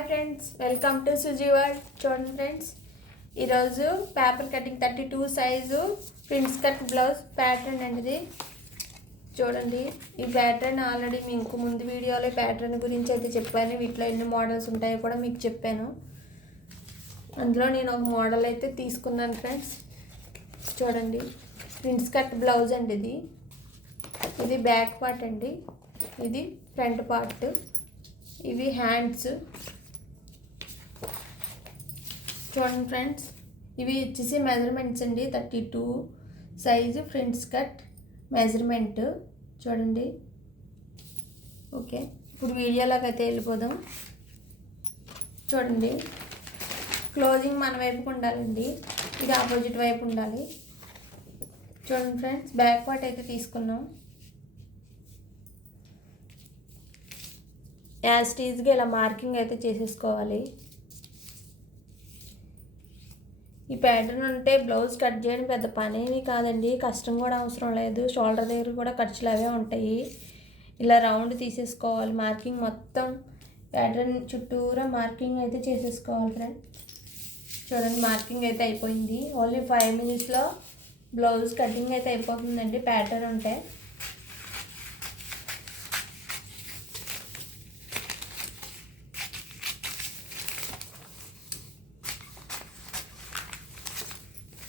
Hi friends, welcome to Suji world. చూడండి friends, ఈరోజు paper cutting 32 size prince cut blouse pattern అండి. చూడండి, ఈ ప్యాటర్న్ ఆల్రెడీ మీకు ముందు వీడియోలో ప్యాటర్న్ గురించి అయితే చెప్పాను. వీటిలో ఎన్ని మోడల్స్ ఉంటాయో కూడా మీకు చెప్పాను. అందులో నేను ఒక మోడల్ అయితే తీసుకున్నాను ఫ్రెండ్స్. చూడండి, ప్రిన్స్ కట్ బ్లౌజ్ అండి. ఇది బ్యాక్ పార్ట్ అండి, ఇది ఫ్రంట్ పార్ట్, ఇవి హ్యాండ్స్. చూడండి ఫ్రెండ్స్, ఇవి వచ్చేసి మెజర్మెంట్స్ అండి. 32 సైజు ప్రిన్స్ కట్ మెజర్మెంట్. చూడండి. ఓకే, ఇప్పుడు వీడియోలోకి అయితే వెళ్ళిపోదాం. చూడండి, క్లోజింగ్ మన వైపుకు ఉండాలండి, ఇది ఆపోజిట్ వైపు ఉండాలి. చూడండి ఫ్రెండ్స్, బ్యాక్ పార్ట్ అయితే తీసుకున్నాం. యాజ్ టీజ్గా ఇలా మార్కింగ్ అయితే చేసేసుకోవాలి. ఈ ప్యాటర్న్ అంటే బ్లౌజ్ కట్ చేయడం పెద్ద పనేమి కాదండి, కష్టం కూడా అవసరం లేదు. షోల్డర్ దగ్గర కూడా ఖర్చులు అవే ఉంటాయి. ఇలా రౌండ్ తీసేసుకోవాలి. మార్కింగ్ మొత్తం ప్యాటర్న్ చుట్టూరా మార్కింగ్ అయితే చేసేసుకోవాలి ఫ్రెండ్. చూడండి, మార్కింగ్ అయితే అయిపోయింది. ఓన్లీ 5 minutesలో బ్లౌజ్ కటింగ్ అయితే అయిపోతుందండి ప్యాటర్న్ ఉంటే.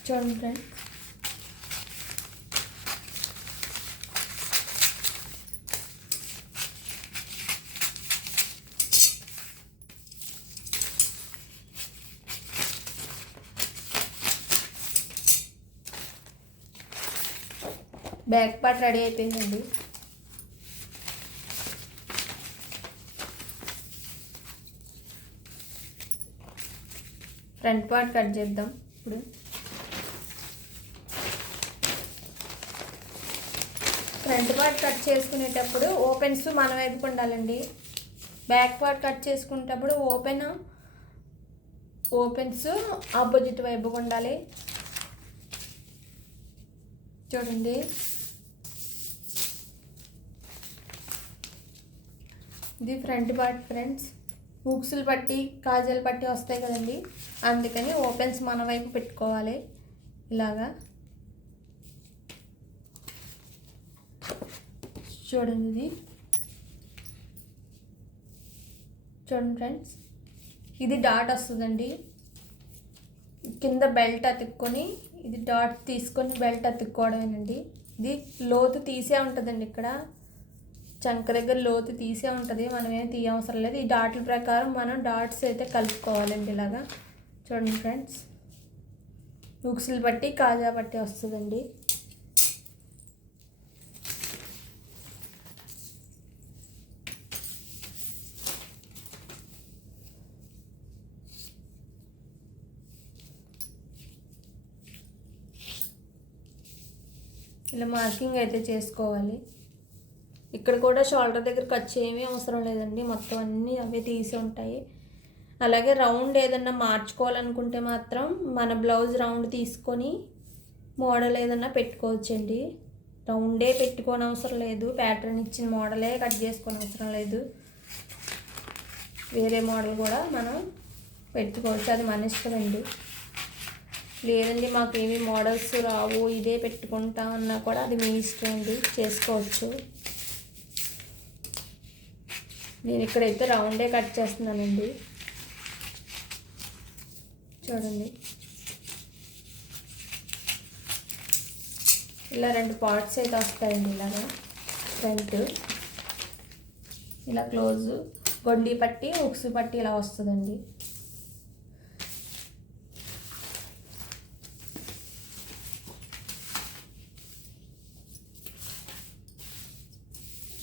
చూడండి ఫ్రెండ్, బ్యాక్ పార్ట్ రెడీ అయిపోయిందండి. ఫ్రంట్ పార్ట్ కట్ చేద్దాం ఇప్పుడు. ఫ్రంట్ పార్ట్ కట్ చేసుకునేటప్పుడు ఓపెన్స్ మన వైపుకు ఉండాలండి. బ్యాక్ పార్ట్ కట్ చేసుకునేటప్పుడు ఓపెన్స్ ఆపోజిట్ వైపుకు ఉండాలి. చూడండి, ఇది ఫ్రంట్ పార్ట్ ఫ్రెండ్స్. హుక్స్లు పట్టి కాజల్ పట్టి వస్తాయి కదండి, అందుకని ఓపెన్స్ మన వైపు పెట్టుకోవాలి ఇలాగా. చూడండి, చూడండి ఫ్రెండ్స్, ఇది డాట్ వస్తుందండి. కింద బెల్ట్ అతుక్కొని ఇది డాట్ తీసుకొని బెల్ట్ అతుక్కోవడమేనండి. ఇది లోతు తీసే ఉంటుందండి, ఇక్కడ చంక దగ్గర లోతు తీసే ఉంటుంది, మనం ఏం తీయవసరం లేదు. ఈ డాట్ల ప్రకారం మనం డాట్స్ అయితే కలుపుకోవాలండి ఇలాగా. చూడండి ఫ్రెండ్స్, హుక్స్లు పట్టి కాజా పట్టి వస్తుందండి. ఇలా మార్కింగ్ అయితే చేసుకోవాలి. ఇక్కడ కూడా షోల్డర్ దగ్గర ఖర్చు ఏమీ అవసరం లేదండి, మొత్తం అన్నీ అవే తీసి ఉంటాయి. అలాగే రౌండ్ ఏదన్నా మార్చుకోవాలనుకుంటే మాత్రం మన బ్లౌజ్ రౌండ్ తీసుకొని మోడల్ ఏదన్నా పెట్టుకోవచ్చండి. రౌండే పెట్టుకోని అవసరం లేదు, ప్యాటర్న్ ఇచ్చిన మోడలే కట్ చేసుకొని అవసరం లేదు. వేరే మోడల్ కూడా మనం పెట్టుకోవచ్చు, అది మన ఇష్టం అండి. లేదండి మాకు ఏమి మోడల్స్ రావు ఇదే పెట్టుకుంటా అన్నా కూడా అది మీ ఇష్టం అండి, చేసుకోవచ్చు. నేను ఇక్కడైతే రౌండే కట్ చేస్తున్నానండి. చూడండి, ఇలా 2 పార్ట్స్ అయితే వస్తాయండి. ఇలాగా ఫ్రంట్ ఇలా క్లోజ్, గొండి పట్టి హుక్స్ పట్టి ఇలా వస్తుందండి.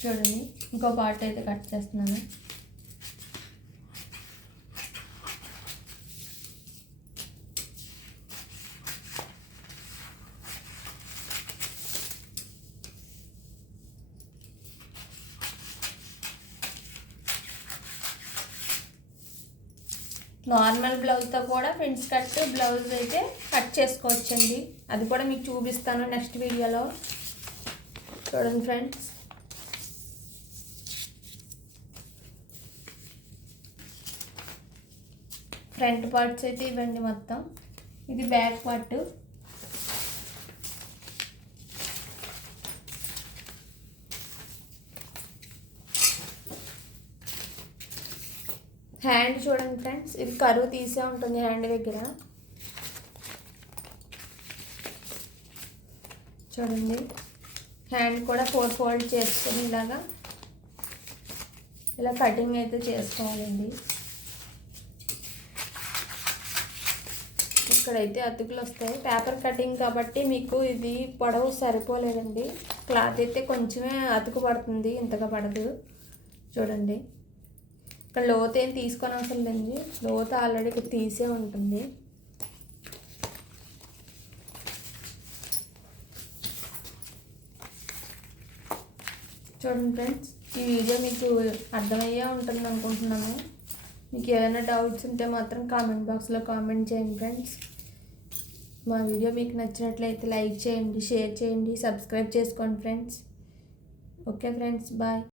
చూడండి, ఇంకో పార్ట్ అయితే కట్ చేస్తున్నాను. నార్మల్ బ్లౌజ్తో కూడా ప్రిన్స్ కట్ బ్లౌజ్ అయితే కట్ చేసుకోవచ్చండి, అది కూడా మీకు చూపిస్తాను నెక్స్ట్ వీడియోలో. చూడండి ఫ్రెండ్స్, ఫ్రంట్ పార్ట్స్ అయితే ఇవ్వండి మొత్తం. ఇది బ్యాక్ పార్ట్. హ్యాండ్ చూడండి ఫ్రెండ్స్, ఇది కరువు తీసే ఉంటుంది హ్యాండ్ దగ్గర. చూడండి, హ్యాండ్ కూడా 4 ఫోల్డ్ చేసుకొని ఇలా కటింగ్ అయితే చేసుకోవాలండి. ఇక్కడైతే అతుకులు వస్తాయి. పేపర్ కటింగ్ కాబట్టి మీకు ఇది పొడవు సరిపోలేదండి. క్లాత్ అయితే కొంచెమే అతుకు పడుతుంది, ఇంతగా పడదు. చూడండి, ఇక్కడ లోతు ఏం తీసుకొని అవసరం లేదండి, లోతు ఆల్రెడీ ఇక్కడ తీసే ఉంటుంది. చూడండి ఫ్రెండ్స్, ఈ వీడియో మీకు అర్థమయ్యే ఉంటుంది అనుకుంటున్నాను. మీకు ఏదైనా డౌట్స్ ఉంటే మాత్రం కామెంట్ బాక్స్లో కామెంట్ చేయండి ఫ్రెండ్స్. మా వీడియో మీకు నచ్చినట్లయితే లైక్ చేయండి, షేర్ చేయండి, సబ్స్క్రైబ్ చేసుకోండి ఫ్రెండ్స్. Okay friends, bye.